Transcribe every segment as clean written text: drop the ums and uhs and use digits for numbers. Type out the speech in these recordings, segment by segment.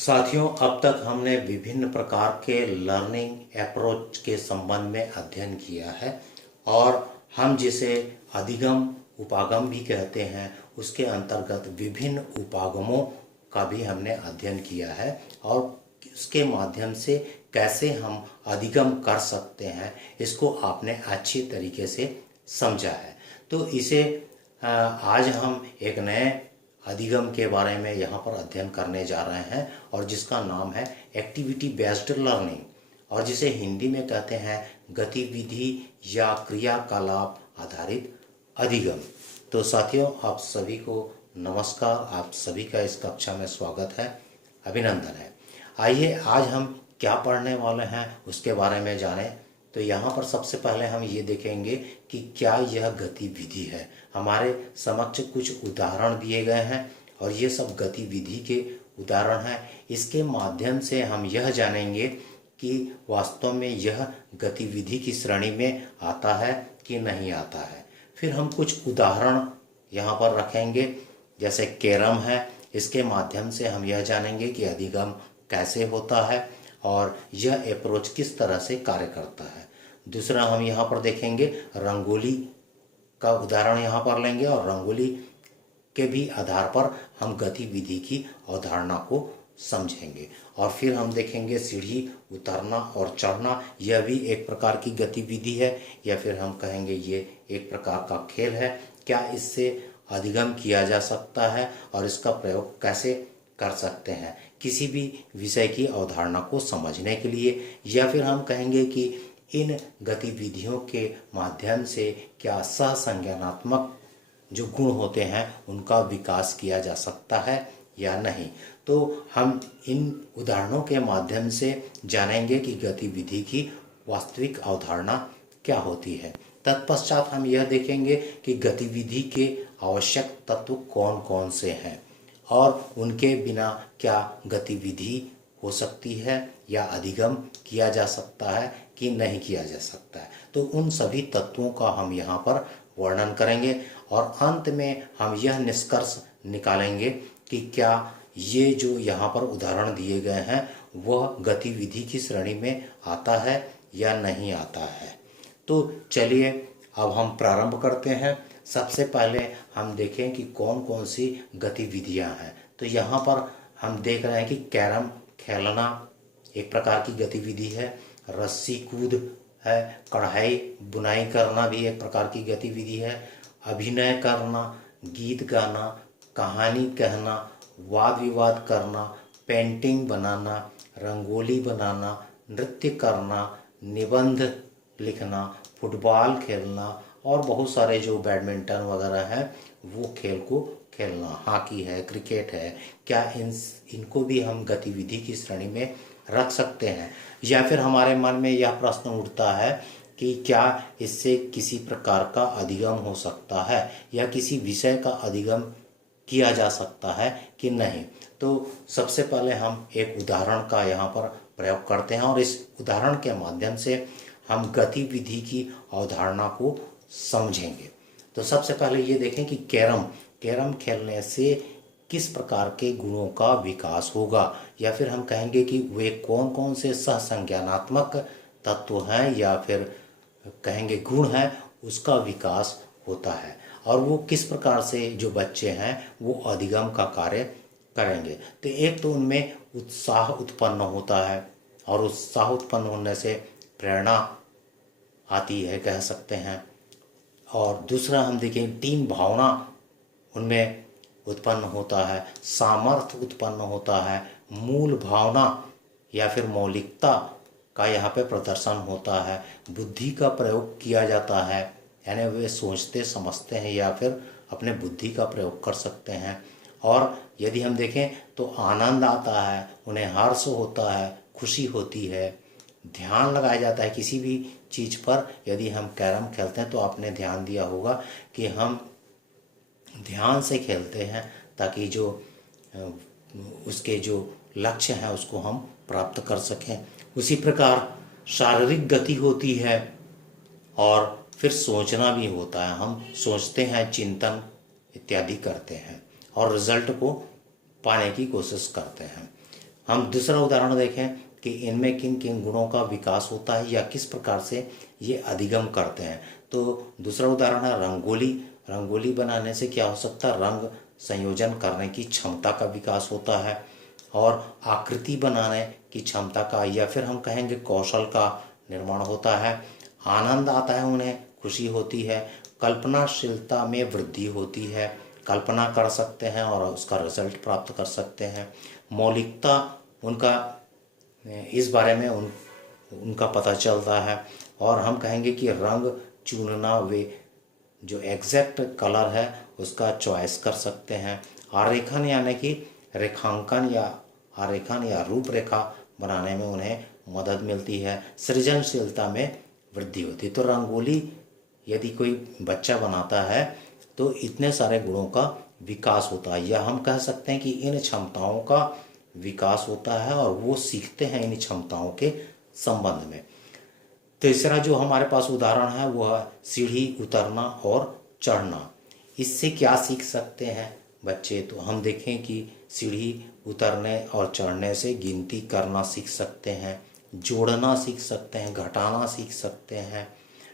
साथियों, अब तक हमने विभिन्न प्रकार के लर्निंग अप्रोच के संबंध में अध्ययन किया है और हम जिसे अधिगम उपागम भी कहते हैं उसके अंतर्गत विभिन्न उपागमों का भी हमने अध्ययन किया है और उसके माध्यम से कैसे हम अधिगम कर सकते हैं इसको आपने अच्छी तरीके से समझा है। तो इसे आज हम एक नए अधिगम के बारे में यहाँ पर अध्ययन करने जा रहे हैं और जिसका नाम है एक्टिविटी बेस्ड लर्निंग और जिसे हिंदी में कहते हैं गतिविधि या क्रियाकलाप आधारित अधिगम। तो साथियों, आप सभी को नमस्कार, आप सभी का इस कक्षा में स्वागत है, अभिनंदन है। आइए आज हम क्या पढ़ने वाले हैं उसके बारे में जानें। तो यहाँ पर सबसे पहले हम ये देखेंगे कि क्या यह गतिविधि है। हमारे समक्ष कुछ उदाहरण दिए गए हैं और ये सब गतिविधि के उदाहरण हैं। इसके माध्यम से हम यह जानेंगे कि वास्तव में यह गतिविधि की श्रेणी में आता है कि नहीं आता है। फिर हम कुछ उदाहरण यहाँ पर रखेंगे, जैसे कैरम है। इसके माध्यम से हम यह जानेंगे कि अधिगम कैसे होता है और यह अप्रोच किस तरह से कार्य करता है। दूसरा हम यहाँ पर देखेंगे रंगोली का उदाहरण यहाँ पर लेंगे और रंगोली के भी आधार पर हम गतिविधि की अवधारणा को समझेंगे। और फिर हम देखेंगे सीढ़ी उतरना और चढ़ना, यह भी एक प्रकार की गतिविधि है या फिर हम कहेंगे ये एक प्रकार का खेल है। क्या इससे अधिगम किया जा सकता है और इसका प्रयोग कैसे कर सकते हैं किसी भी विषय की अवधारणा को समझने के लिए। या फिर हम कहेंगे कि इन गतिविधियों के माध्यम से क्या सहसंज्ञानात्मक जो गुण होते हैं उनका विकास किया जा सकता है या नहीं। तो हम इन उदाहरणों के माध्यम से जानेंगे कि गतिविधि की वास्तविक अवधारणा क्या होती है। तत्पश्चात हम यह देखेंगे कि गतिविधि के आवश्यक तत्व कौन कौन से हैं और उनके बिना क्या गतिविधि हो सकती है या अधिगम किया जा सकता है कि नहीं किया जा सकता है। तो उन सभी तत्वों का हम यहाँ पर वर्णन करेंगे और अंत में हम यह निष्कर्ष निकालेंगे कि क्या ये जो यहाँ पर उदाहरण दिए गए हैं वह गतिविधि की श्रेणी में आता है या नहीं आता है। तो चलिए अब हम प्रारंभ करते हैं। सबसे पहले हम देखें कि कौन कौन सी गतिविधियां हैं। तो यहाँ पर हम देख रहे हैं कि कैरम खेलना एक प्रकार की गतिविधि है, रस्सी कूद है, कढ़ाई बुनाई करना भी एक प्रकार की गतिविधि है, अभिनय करना, गीत गाना, कहानी कहना, वाद विवाद करना, पेंटिंग बनाना, रंगोली बनाना, नृत्य करना, निबंध लिखना, फुटबॉल खेलना और बहुत सारे जो बैडमिंटन वगैरह हैं वो खेल को खेलना, हॉकी है, क्रिकेट है। क्या इनको भी हम गतिविधि की श्रेणी में रख सकते हैं। या फिर हमारे मन में यह प्रश्न उठता है कि क्या इससे किसी प्रकार का अधिगम हो सकता है या किसी विषय का अधिगम किया जा सकता है कि नहीं। तो सबसे पहले हम एक उदाहरण का यहाँ पर प्रयोग करते हैं और इस उदाहरण के माध्यम से हम गतिविधि की अवधारणा को समझेंगे। तो सबसे पहले ये देखें कि कैरम खेलने से किस प्रकार के गुणों का विकास होगा या फिर हम कहेंगे कि वे कौन कौन से सहसंज्ञानात्मक तत्व हैं या फिर कहेंगे गुण हैं उसका विकास होता है और वो किस प्रकार से जो बच्चे हैं वो अधिगम का कार्य करेंगे। तो एक तो उनमें उत्साह उत्पन्न होता है और उत्साह उत्पन्न होने से प्रेरणा आती है कह सकते हैं। और दूसरा हम देखें टीम भावना उनमें उत्पन्न होता है, सामर्थ्य उत्पन्न होता है, मूल भावना या फिर मौलिकता का यहाँ पे प्रदर्शन होता है, बुद्धि का प्रयोग किया जाता है, यानी वे सोचते समझते हैं या फिर अपने बुद्धि का प्रयोग कर सकते हैं। और यदि हम देखें तो आनंद आता है, उन्हें हर्ष होता है, खुशी होती है, ध्यान लगाया जाता है किसी भी चीज़ पर। यदि हम कैरम खेलते हैं तो आपने ध्यान दिया होगा कि हम ध्यान से खेलते हैं ताकि जो उसके जो लक्ष्य हैं उसको हम प्राप्त कर सकें। उसी प्रकार शारीरिक गति होती है और फिर सोचना भी होता है, हम सोचते हैं, चिंतन इत्यादि करते हैं और रिजल्ट को पाने की कोशिश करते हैं। हम दूसरा उदाहरण देखें कि इनमें किन किन गुणों का विकास होता है या किस प्रकार से ये अधिगम करते हैं। तो दूसरा उदाहरण है रंगोली। रंगोली बनाने से क्या हो सकता है, रंग संयोजन करने की क्षमता का विकास होता है और आकृति बनाने की क्षमता का या फिर हम कहेंगे कौशल का निर्माण होता है। आनंद आता है, उन्हें खुशी होती है, कल्पनाशीलता में वृद्धि होती है, कल्पना कर सकते हैं और उसका रिजल्ट प्राप्त कर सकते हैं। मौलिकता उनका इस बारे में उनका पता चलता है और हम कहेंगे कि रंग चुनना, वे जो एग्जैक्ट कलर है उसका चॉइस कर सकते हैं। आरेखन यानी कि रेखांकन या आरेखन या रूपरेखा बनाने में उन्हें मदद मिलती है। सृजनशीलता में वृद्धि होती है। तो रंगोली यदि कोई बच्चा बनाता है तो इतने सारे गुणों का विकास होता है, या हम कह सकते हैं कि इन क्षमताओं का विकास होता है और वो सीखते हैं इन क्षमताओं के संबंध में। तीसरा जो हमारे पास उदाहरण है वह है सीढ़ी उतरना और चढ़ना। इससे क्या सीख सकते हैं बच्चे, तो हम देखें कि सीढ़ी उतरने और चढ़ने से गिनती करना सीख सकते हैं, जोड़ना सीख सकते हैं, घटाना सीख सकते हैं।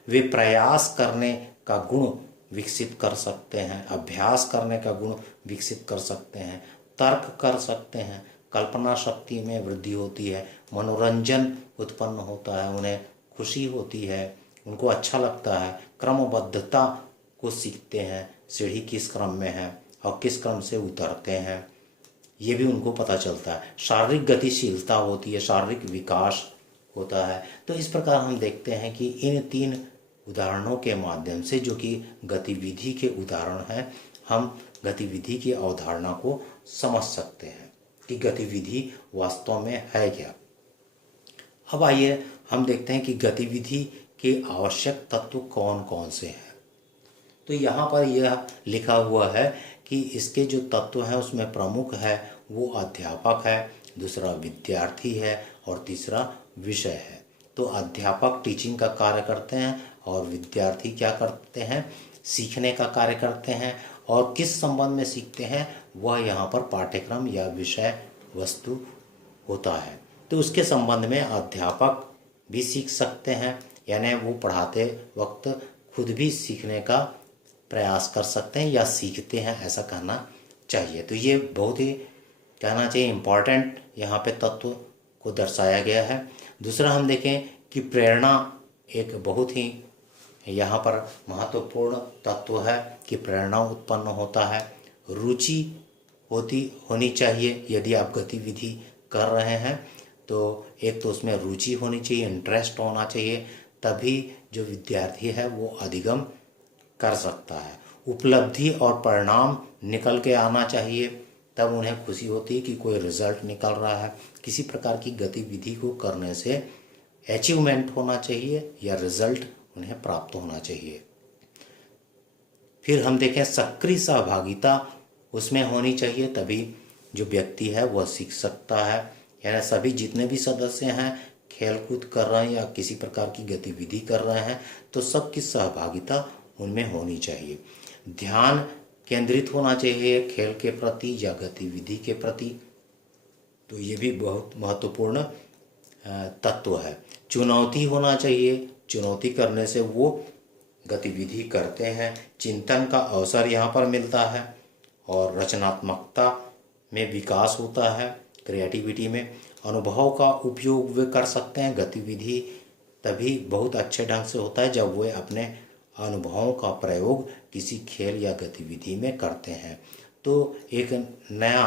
वे प्रयास करने का गुण विकसित कर सकते हैं, अभ्यास करने का गुण विकसित कर सकते हैं, तर्क कर सकते हैं, कल्पना शक्ति में वृद्धि होती है, मनोरंजन उत्पन्न होता है, उन्हें खुशी होती है, उनको अच्छा लगता है, क्रमबद्धता को सीखते हैं, सीढ़ी किस क्रम में है और किस क्रम से उतरते हैं ये भी उनको पता चलता है। शारीरिक गतिशीलता होती है, शारीरिक विकास होता है। तो इस प्रकार हम देखते हैं कि इन 3 उदाहरणों के माध्यम से, जो कि गतिविधि के उदाहरण हैं, हम गतिविधि की अवधारणा को समझ सकते हैं कि गतिविधि वास्तव में है क्या। अब आइए हम देखते हैं कि गतिविधि के आवश्यक तत्व कौन कौन से हैं। तो यहाँ पर यह लिखा हुआ है कि इसके जो तत्व हैं उसमें प्रमुख है वो अध्यापक है, दूसरा विद्यार्थी है और तीसरा विषय है। तो अध्यापक टीचिंग का कार्य करते हैं और विद्यार्थी क्या करते हैं, सीखने का कार्य करते हैं। और किस संबंध में सीखते हैं वह यहाँ पर पाठ्यक्रम या विषय वस्तु होता है। तो उसके संबंध में अध्यापक भी सीख सकते हैं, यानी वो पढ़ाते वक्त खुद भी सीखने का प्रयास कर सकते हैं या सीखते हैं, ऐसा कहना चाहिए। तो ये बहुत ही कहना चाहिए इम्पॉर्टेंट यहाँ पे तत्व को दर्शाया गया है। दूसरा हम देखें कि प्रेरणा एक बहुत ही यहाँ पर महत्वपूर्ण तत्व है कि प्रेरणा उत्पन्न होता है। रुचि होनी चाहिए, यदि आप गतिविधि कर रहे हैं तो एक तो उसमें रुचि होनी चाहिए, इंटरेस्ट होना चाहिए, तभी जो विद्यार्थी है वो अधिगम कर सकता है। उपलब्धि और परिणाम निकल के आना चाहिए, तब उन्हें खुशी होती है कि कोई रिजल्ट निकल रहा है। किसी प्रकार की गतिविधि को करने से अचीवमेंट होना चाहिए या रिजल्ट उन्हें प्राप्त होना चाहिए। फिर हम देखें सक्रिय सहभागिता उसमें होनी चाहिए, तभी जो व्यक्ति है वह सीख सकता है। यानी सभी जितने भी सदस्य हैं खेल कूद कर रहे हैं या किसी प्रकार की गतिविधि कर रहे हैं तो सबकी सहभागिता उनमें होनी चाहिए। ध्यान केंद्रित होना चाहिए खेल के प्रति या गतिविधि के प्रति, तो ये भी बहुत महत्वपूर्ण तत्व है। चुनौती होना चाहिए, चुनौती करने से वो गतिविधि करते हैं। चिंतन का अवसर यहाँ पर मिलता है और रचनात्मकता में विकास होता है। क्रिएटिविटी में अनुभव का उपयोग वे कर सकते हैं। गतिविधि तभी बहुत अच्छे ढंग से होता है जब वे अपने अनुभवों का प्रयोग किसी खेल या गतिविधि में करते हैं। तो एक नया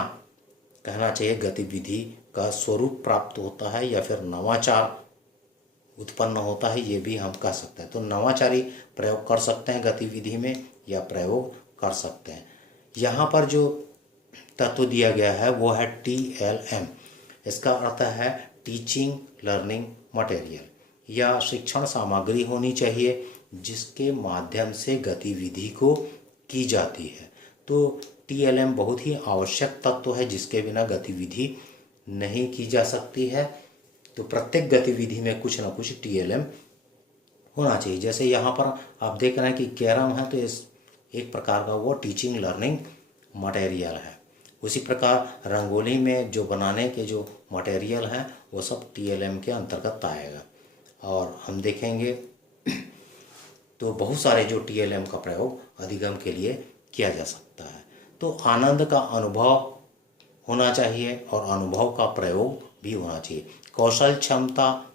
कहना चाहिए गतिविधि का स्वरूप प्राप्त होता है या फिर नवाचार उत्पन्न होता है, ये भी हम कह सकते हैं। तो नवाचारी प्रयोग कर सकते हैं गतिविधि में या प्रयोग कर सकते हैं। यहाँ पर जो तत्व दिया गया है वो है TLM। इसका अर्थ है टीचिंग लर्निंग मटेरियल या शिक्षण सामग्री होनी चाहिए जिसके माध्यम से गतिविधि को की जाती है। तो TLM बहुत ही आवश्यक तत्व है जिसके बिना गतिविधि नहीं की जा सकती है। तो प्रत्येक गतिविधि में कुछ ना कुछ TLM होना चाहिए। जैसे यहाँ पर आप देख रहे हैं कि कैरम है, तो इस एक प्रकार का वो टीचिंग लर्निंग मटेरियल है। उसी प्रकार रंगोली में जो बनाने के जो मटेरियल हैं वो सब TLM के अंतर्गत आएगा। और हम देखेंगे तो बहुत सारे जो TLM का प्रयोग अधिगम के लिए किया जा सकता है। तो आनंद का अनुभव होना चाहिए और अनुभव का प्रयोग भी होना चाहिए। कौशल, क्षमता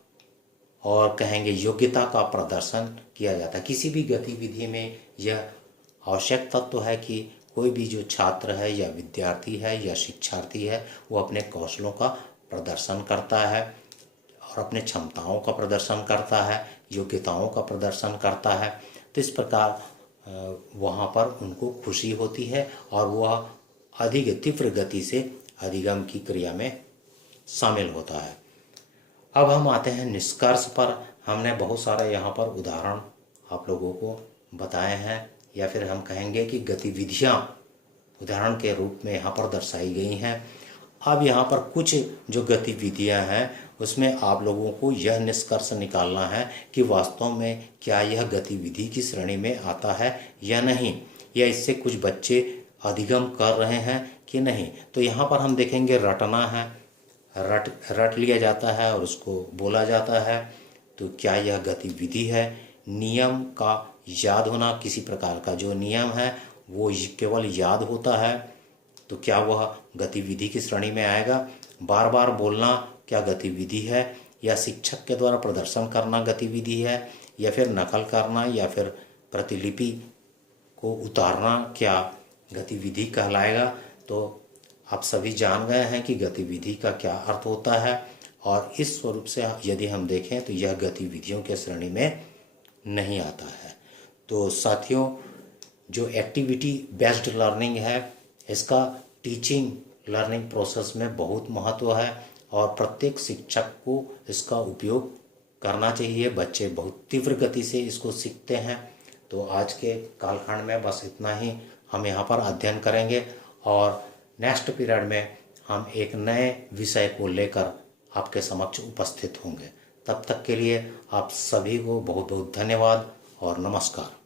और कहेंगे योग्यता का प्रदर्शन किया जाता है। किसी भी गतिविधि में यह आवश्यक तत्व है कि कोई भी जो छात्र है या विद्यार्थी है या शिक्षार्थी है वो अपने कौशलों का प्रदर्शन करता है और अपने क्षमताओं का प्रदर्शन करता है, योग्यताओं का प्रदर्शन करता है। तो इस प्रकार वहाँ पर उनको खुशी होती है और वह अधिक तीव्र गति से अधिगम की क्रिया में शामिल होता है। अब हम आते हैं निष्कर्ष पर। हमने बहुत सारे यहाँ पर उदाहरण आप लोगों को बताए हैं, या फिर हम कहेंगे कि गतिविधियाँ उदाहरण के रूप में यहाँ पर दर्शाई गई हैं। अब यहाँ पर कुछ जो गतिविधियाँ हैं उसमें आप लोगों को यह निष्कर्ष निकालना है कि वास्तव में क्या यह गतिविधि की श्रेणी में आता है या नहीं, या इससे कुछ बच्चे अधिगम कर रहे हैं कि नहीं। तो यहाँ पर हम देखेंगे रटना है, रट लिया जाता है और उसको बोला जाता है। तो क्या यह गतिविधि है? नियम का याद होना, किसी प्रकार का जो नियम है वो केवल याद होता है, तो क्या वह गतिविधि की श्रेणी में आएगा? बार बार बोलना क्या गतिविधि है? या शिक्षक के द्वारा प्रदर्शन करना गतिविधि है? या फिर नकल करना या फिर प्रतिलिपि को उतारना क्या गतिविधि कहलाएगा? तो आप सभी जान गए हैं कि गतिविधि का क्या अर्थ होता है, और इस स्वरूप से यदि हम देखें तो यह गतिविधियों के श्रेणी में नहीं आता है। तो साथियों, जो एक्टिविटी बेस्ड लर्निंग है इसका टीचिंग लर्निंग प्रोसेस में बहुत महत्व है और प्रत्येक शिक्षक को इसका उपयोग करना चाहिए। बच्चे बहुत तीव्र गति से इसको सीखते हैं। तो आज के कालखंड में बस इतना ही हम यहाँ पर अध्ययन करेंगे और नेक्स्ट पीरियड में हम एक नए विषय को लेकर आपके समक्ष उपस्थित होंगे। तब तक के लिए आप सभी को बहुत बहुत धन्यवाद और नमस्कार।